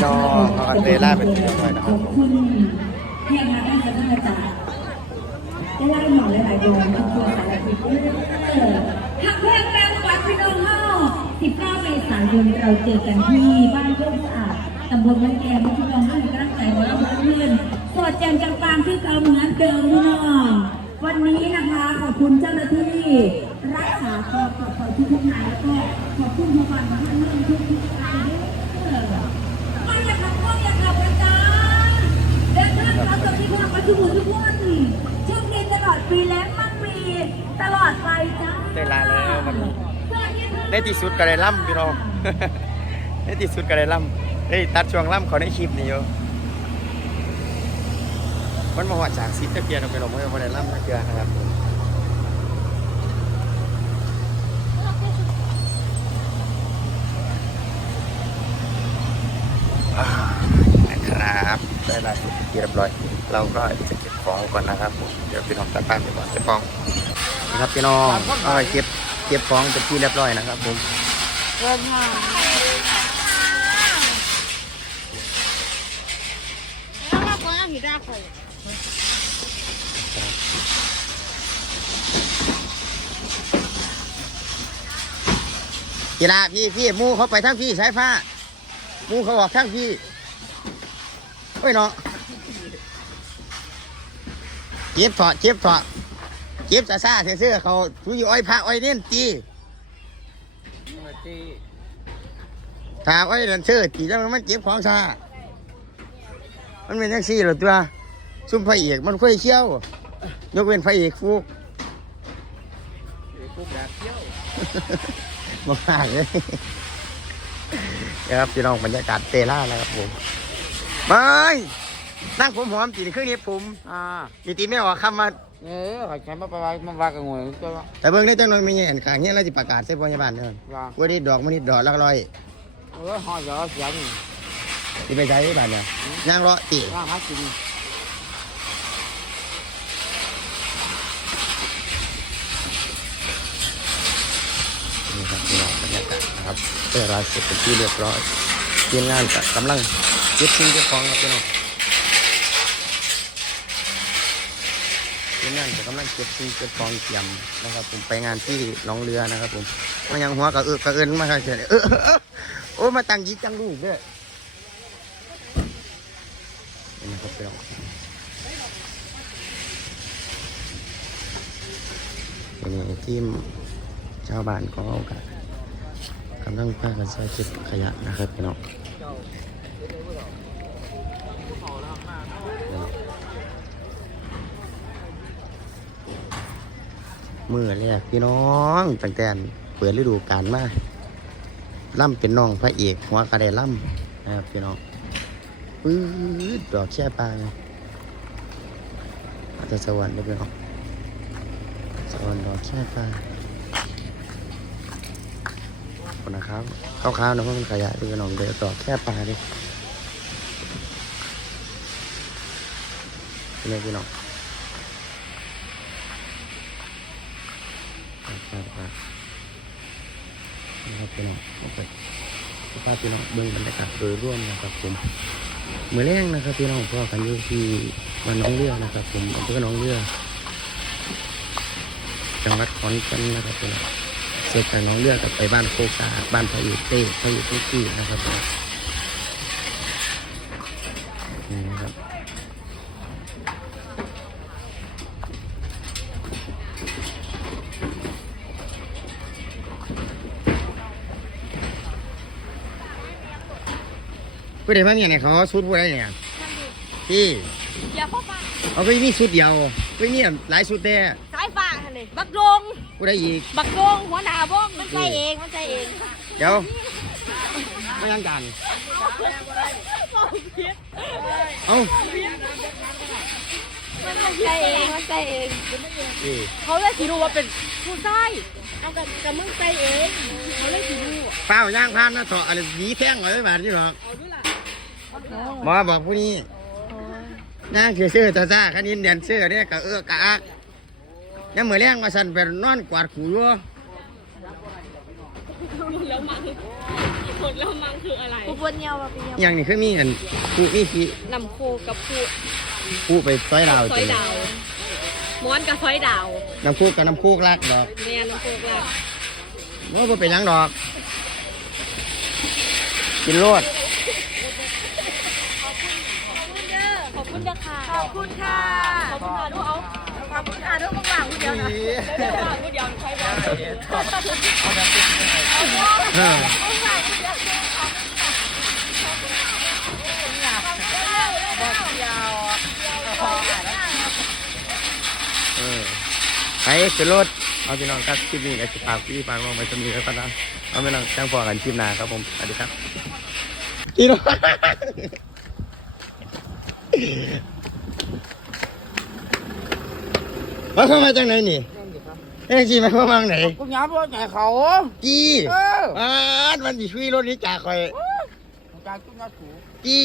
เขาก็เตะล่าเป็นที่เรียบร้อยนะครับอบคุณเพียงมาได้สถานจากได้ไล่หมอหลายๆดวงทุกตัวสารพิษเออหักแพงแปลงวัดพี่น้องเฮา19เมษายนเราเจอกันที่บ้านโยกสะอาดตำบลวังแกมพี่น้องให้กำลังใจของเราเพื่อนสอดแจงจังปางคือเก่าเหมือนเดิมพี่น้องวันนี้นะคะขอบคุณเจ้าหน้าที่รักษาความปลอดภัยทุกๆนายแล้วก็ขอบคุณทุกคนมาให้เรื่องทุกๆนายด้วย ไม่อยากขับก็อยากขับอาจารย์เดินทางเราจะมีพลังประชุมทุกวันช่วงเย็นตลอดปีและมั่งมีตลอดไปจ้า ได้ลาแล้วมัน ได้ที่สุดก็ได้ล่ำพี่น้องได้ที่สุดก็ได้ล่ำได้ตัดช่วงล่ำเขาในคลิปนี่อยู่มันมาว่าจากซิดตะเกียนเอาไปลงไม่ได้ล่ำตะเกียนนะครับนะครับได้ลายสุดเรียบร้อย เราก็จะเก็บของก่อนนะครับผมเดี๋ยวพี่น้องตัดบ้านไปก่อนเก็บของนี่ครับพี่น้องเอาไปเก็บ เก็บของเป็นที่เรียบร้อยนะครับผมเริ่มห้าแล้วเราก็ยังหิดาเคยกีฬาพี่พี่มูเขาไปทั้งพี่สายฟ้า มูเขาออกทั้งพี่เฮ้ยเนาะเจ็บถอดเจ็บถอด เจ็บซาซาเสื้อๆเขาทุยอ้อยพระอ้อยเน้นตีถามอ้อยเดินเสื้อตีแล้วมันเจ็บของซามันเป็นยังซี่เหรอตัวซุ่มพระเอกมันค่อยเชี่ยวยกเว้นพระเอกฟุกมากๆเลยนะครับพี่น้องบรรยากาศเตล่าแล้วครับผมไม่นั่งผมหอมตีนเครื่องนี้ผมอ่ามีตีไม่ออกคำมา เออขอใช้มาไปไว้มาว่ากันงวยก็ว่า แต่เบิ่งได้จังหน่อยมีเงี้ยขางเงี้ยเราจะประกาศใส่พยาบาลเด้อว่า ว่านี่ดอกมันนี่ดอกละร้อยเออห่อเยอะเสียงที่ไปใช้ที่บ้านเนี่ยย่างเลาะตีว่าหากินนี่ครับพี่น้องบรรยากาศนะครับเตล่าเสร็จเป็นที่เรียบร้อยทีมงานก็กำลังเก็บสิ่งเก็บของครับพี่น้อง ทีมงานก็กำลังเก็บสิ่งเก็บของเตรียมนะครับ ผมไปงานที่หนองเรือนะครับ ผมมายังหัวกระเอือกระเอินมาเฉยเออโอ้มาตั้งยีจังลูกด้วยนี่นะครับพี่น้องนี่ทีมชาวบ้านของเรากันกำลังพากันใช้เก็บขยะนะครับพี่น้อง มือแรกพี่น้องตั้งแต่เปิดฤดูกาลมาล่ำเป็นน้องพระเอกหัวกระไดล่ำนะครับพี่น้องปื๊ดดอกแช่ปลาอาจจะสวรรค์ได้พี่น้องสวรรค์ดอกแช่ปลาคุณนะครับขาวๆนะเพราะมันขยะด้วยพี่น้องเดี๋ยวดอกแค่ปลาดินี่พี่น้อง ปลาปลานะครับพี่น้องโอเคพาพี่น้องเบิ่งบรรยากาศโดยร่วมนะครับผมเมือแรงนะครับพี่น้องพ่อกันอยู่ที่วันน้องเรือนะครับ ผมอำเภอน้องเรือ จังหวัดขอนแก่นนะครับพี่น้องเสร็จจากน้องเรือกับไปบ้านโคกาบ้านพระอยู่เต้พระอยู่ทุกี่นะครับผมนี่นะครับ ผู้ใดมาเนี่ยเนี่ยเขาเอาชุดผู้ใดเนี่ยพี่อย่าพ่อฟ้าเอาไปมีชุดเดียวไปมีหลายชุดแต่สายฟ้าทะเลบักดงผู้ใดอีกบักดงหัวหน้าบ้องมันใจเองมันใจเองเดี๋ยวไม่ยังกันเอามันใจเองมันใจเองนี่เขาเลยสิรู้ว่าเป็นผู้ชายเอากับกับมึงใจเองเขาเลยสิรู้เปล่าย่างพานนะเถอะอะไรหนีแท่งไว้บาทนี่หรอก หมอบอกผู้นี้ย่างเสื้อๆตาซ่าคันนี้เดียนเสื้อเนี่ยกะเอื้อกะอักยังเหมือนแรงมาสั่นไปนอนกวาดขู่อยู่ผลแล้วมังคืออะไรผู้บนเยาวอะเป็นเยาวอย่างนี้คือมีอันผู้มีขี้นำโคกับผู้ผู้ไปซอยดาวซอยดาวม้อนกับซอยดาวน้ำคู่กับน้ำคู่รักดอกเนี่ยน้ำโคกลับว่าบ่เป็นหยังดอก กินโลด ขอบ คุณนะคะขอบคุณค่ะขอบคุณค่ะดูเอาขอบคุณค่ะทุกคนหลังคุณเดียวนะเดี๋ยวว่าผู้เดียวใครบอกเออเออไปขึ้นรถเอาพี่น้องครับคลิปนี้ก็จะฝากพี่ฟังลงไปจะมีแล้วก็นะเอาพี่น้องจ้างพอกันคลิปหน้าครับผมสวัสดีครับพี่น้อง มาเข้ามาจากไหนนี่เอ้ยจีมาเข้ามาจากไหนกูย้ำรถใหญ่เขาจีเอออ่ามันสิช่วยรถนี้จากคอยจากตุ้งยาถูจี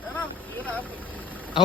แล้วนั่งอยู่ไหนเอา